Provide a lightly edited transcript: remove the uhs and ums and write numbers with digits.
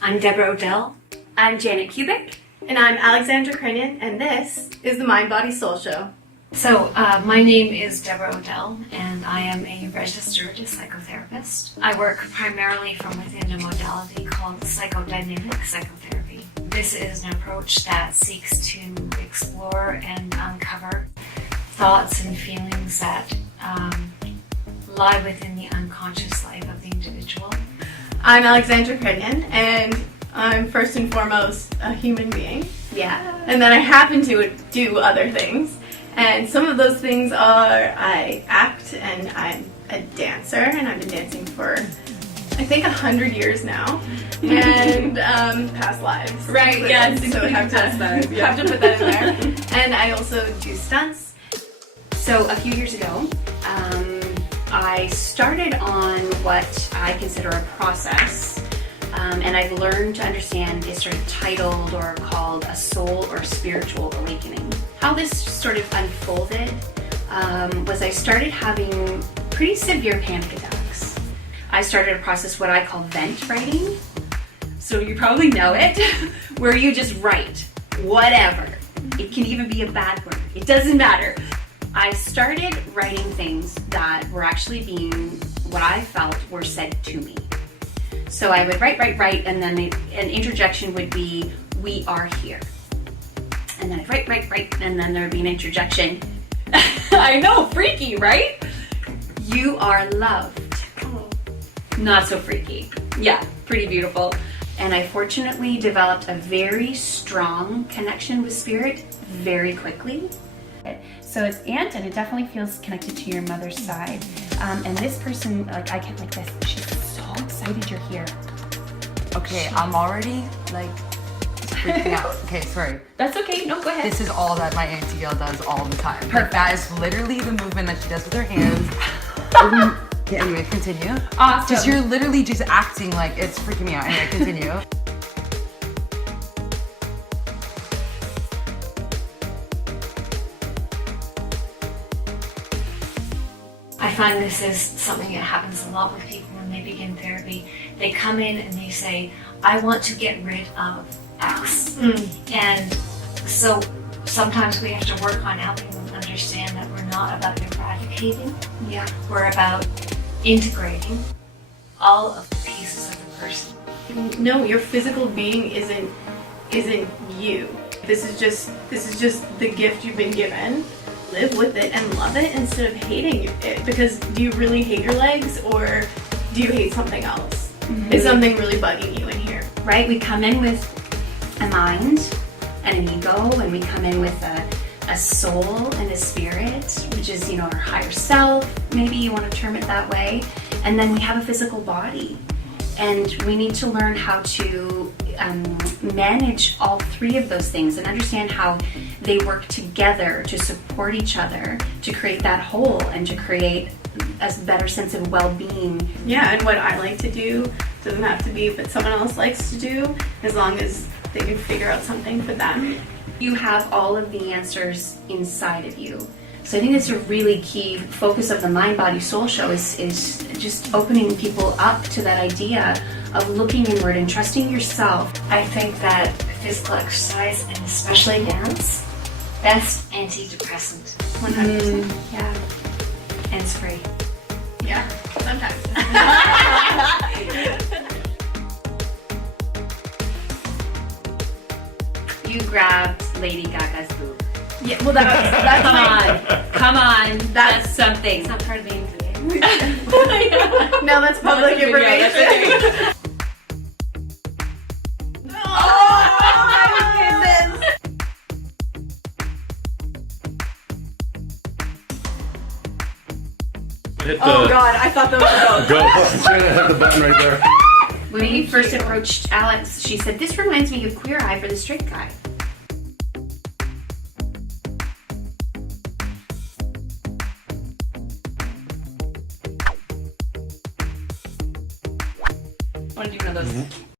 I'm Deborah Odell. I'm Janet Kubik. And I'm Alexandra Crinion, and this is the Mind Body Soul Show. So, my name is Deborah Odell, and I am a registered psychotherapist. I work primarily from within a modality called psychodynamic psychotherapy. This is an approach that seeks to explore and uncover thoughts and feelings that lie within the unconscious life of the individual. I'm Alexandra Crinion, and I'm first and foremost a human being. Yeah. And then I happen to do other things. And some of those things are I act, and I'm a dancer, and I've been dancing for I think 100 years now. And past lives. Right, yes. So I have to put that in there. And I also do stunts. So a few years ago, I started on what I consider a process, and I've learned to understand is sort of titled or called a soul or spiritual awakening. How this sort of unfolded was I started having pretty severe panic attacks. I started a process what I call vent writing. So you probably know it, where you just write whatever. It can even be a bad word. It doesn't matter. I started writing things that were actually being what I felt were said to me. So I would write, and then an interjection would be, "We are here." And then I'd write, and then there would be an interjection. I know, freaky, right? "You are loved." Not so freaky. Yeah, pretty beautiful. And I fortunately developed a very strong connection with spirit very quickly. So it's aunt, and it definitely feels connected to your mother's side. And this person, like, I get like this. She's so excited you're here. Okay, I'm already like freaking out. Okay, sorry. That's okay. No, go ahead. This is all that my Auntie Gail does all the time. Perfect. Like, that is literally the movement that she does with her hands. Okay, anyway, continue. Awesome. Just you're literally just acting like it's freaking me out. Anyway, continue. I find this is something that happens a lot with people when they begin therapy. They come in and they say, "I want to get rid of X." And so sometimes we have to work on helping them understand that we're not about eradicating. Yeah. We're about integrating all of the pieces of the person. No, your physical being isn't you. This is just the gift you've been given. Live with it and love it instead of hating it. Because do you really hate your legs, or do you hate something else? Is something really bugging you in here? Right? We come in with a mind and an ego, and we come in with a soul and a spirit, which is, you know, our higher self, maybe you want to term it that way. And then we have a physical body. And we need to learn how to manage all three of those things and understand how they work together to support each other, to create that whole and to create a better sense of well-being. Yeah, and what I like to do doesn't have to be what someone else likes to do, as long as they can figure out something for them. You have all of the answers inside of you. So I think that's a really key focus of the Mind Body Soul Show is just opening people up to that idea of looking inward and trusting yourself. I think that physical exercise, and especially dance, best antidepressant. 100%. Yeah. And it's free. Yeah, sometimes. You grabbed Lady Gaga's boob. Yeah, well that's Come on, that's something. It's not part of the interview. now that's public information. Hit the Oh God, I thought that was a go. Janet, hit the button right there. When we first approached Alex, she said, "This reminds me of Queer Eye for the Straight Guy." Want to do one of those?